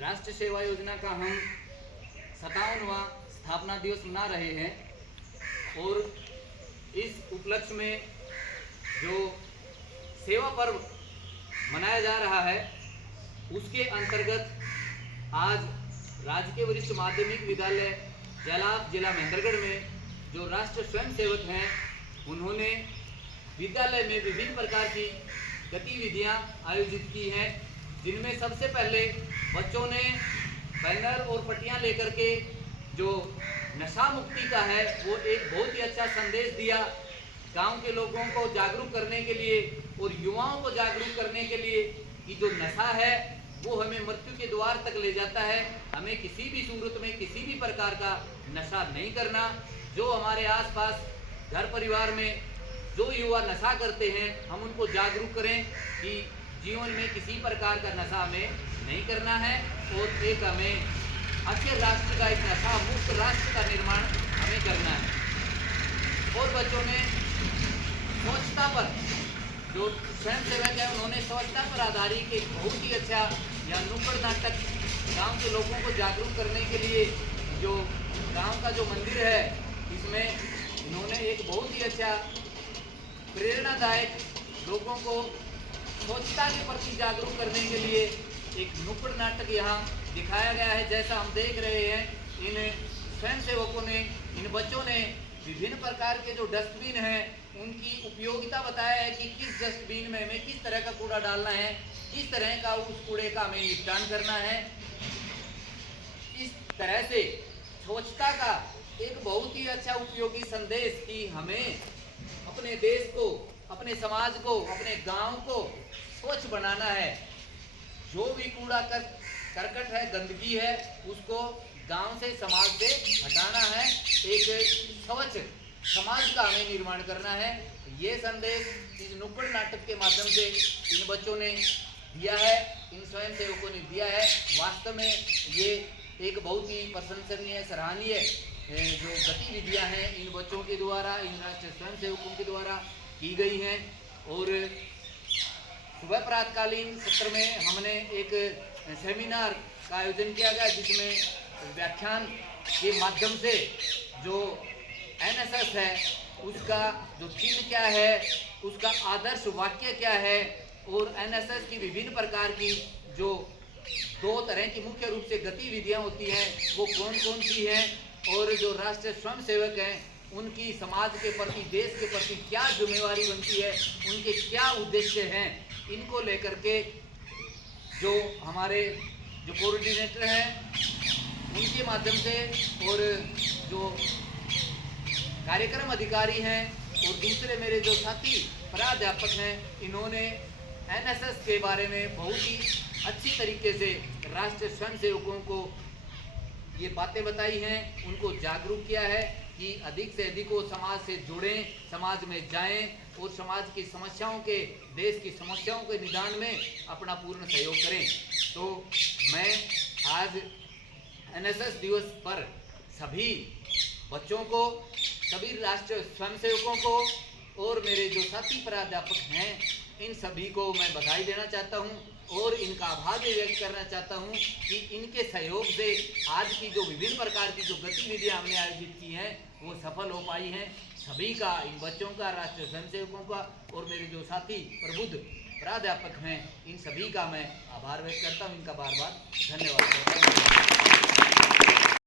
राष्ट्रीय सेवा योजना का हम 57वां स्थापना दिवस मना रहे हैं और इस उपलक्ष्य में जो सेवा पर्व मनाया जा रहा है उसके अंतर्गत आज राजकीय वरिष्ठ माध्यमिक विद्यालय जलाब जिला महेंद्रगढ़ में जो राष्ट्रीय स्वयंसेवक हैं उन्होंने विद्यालय में विभिन्न प्रकार की गतिविधियां आयोजित की हैं, जिनमें सबसे पहले बच्चों ने बैनर और पट्टियां लेकर के जो नशा मुक्ति का है वो एक बहुत ही अच्छा संदेश दिया। गांव के लोगों को जागरूक करने के लिए और युवाओं को जागरूक करने के लिए कि जो नशा है वो हमें मृत्यु के द्वार तक ले जाता है, हमें किसी भी सूरत में किसी भी प्रकार का नशा नहीं करना। जो हमारे आसपास घर परिवार में जो युवा नशा करते हैं हम उनको जागरूक करें कि जीवन में किसी प्रकार का नशा हमें नहीं करना है और एक हमें अच्छे राष्ट्र का, एक नशा मुक्त राष्ट्र का निर्माण हमें करना है। और बच्चों ने स्वच्छता पर जो स्वयंसेवक है उन्होंने स्वच्छता पर आधारित एक बहुत ही अच्छा या नुक्कड़ नाटक गांव के लोगों को जागरूक करने के लिए जो गांव का जो मंदिर है इसमें इन्होंने एक बहुत ही अच्छा प्रेरणादायक लोगों को स्वच्छता के प्रति जागरूक करने के लिए एक नुक्कड़ नाटक यहाँ दिखाया गया है। जैसा हम देख रहे हैं इन स्वयंसेवकों ने, इन बच्चों ने विभिन्न प्रकार के जो डस्टबिन हैं उनकी उपयोगिता बताया है कि किस डस्टबिन में हमें किस तरह का कूड़ा डालना है, किस तरह का उस कूड़े का हमें निपटान करना है। इस तरह से स्वच्छता का एक बहुत ही अच्छा उपयोगी संदेश कि हमें अपने देश को, अपने समाज को, अपने गांव को स्वच्छ बनाना है। जो भी कूड़ा करकट है, गंदगी है, उसको गांव से, समाज से हटाना है। एक स्वच्छ समाज का हमें निर्माण करना है। ये संदेश इस नुक्कड़ नाटक के माध्यम से इन बच्चों ने दिया है, इन स्वयंसेवकों ने दिया है। वास्तव में ये एक बहुत ही प्रशंसनीय, सराहनीय जो गतिविधियां हैं इन बच्चों के द्वारा, इन राष्ट्रीय स्वयंसेवकों के द्वारा की गई हैं। और सुबह प्रातकालीन सत्र में हमने एक सेमिनार का आयोजन किया गया जिसमें व्याख्यान के माध्यम से जो एनएसएस है उसका जो चिन्ह क्या है, उसका आदर्श वाक्य क्या है और एनएसएस की विभिन्न प्रकार की जो दो तरह की मुख्य रूप से गतिविधियां होती हैं वो कौन कौन सी हैं और जो राष्ट्रीय स्वयंसेवक हैं उनकी समाज के प्रति, देश के प्रति क्या जिम्मेवारी बनती है, उनके क्या उद्देश्य हैं, इनको लेकर के जो हमारे जो कोऑर्डिनेटर हैं उनके माध्यम से और जो कार्यक्रम अधिकारी हैं और दूसरे मेरे जो साथी प्राध्यापक हैं इन्होंने एनएसएस के बारे में बहुत ही अच्छी तरीके से राष्ट्रीय स्वयंसेवकों को ये बातें बताई हैं, उनको जागरूक किया है कि अधिक से अधिक वो समाज से जुड़ें, समाज में जाएं और समाज की समस्याओं के, देश की समस्याओं के निदान में अपना पूर्ण सहयोग करें। तो मैं आज एनएसएस दिवस पर सभी बच्चों को, सभी राष्ट्रीय स्वयंसेवकों को और मेरे जो साथी प्राध्यापक हैं इन सभी को मैं बधाई देना चाहता हूं और इनका आभार भी व्यक्त करना चाहता हूं कि इनके सहयोग से आज की जो विभिन्न प्रकार की जो गतिविधियां हमने आयोजित की हैं वो सफल हो पाई हैं। सभी का, इन बच्चों का, राष्ट्रीय स्वयंसेवकों का और मेरे जो साथी प्रबुद्ध प्राध्यापक हैं इन सभी का मैं आभार व्यक्त करता हूं। इनका बार बार धन्यवाद।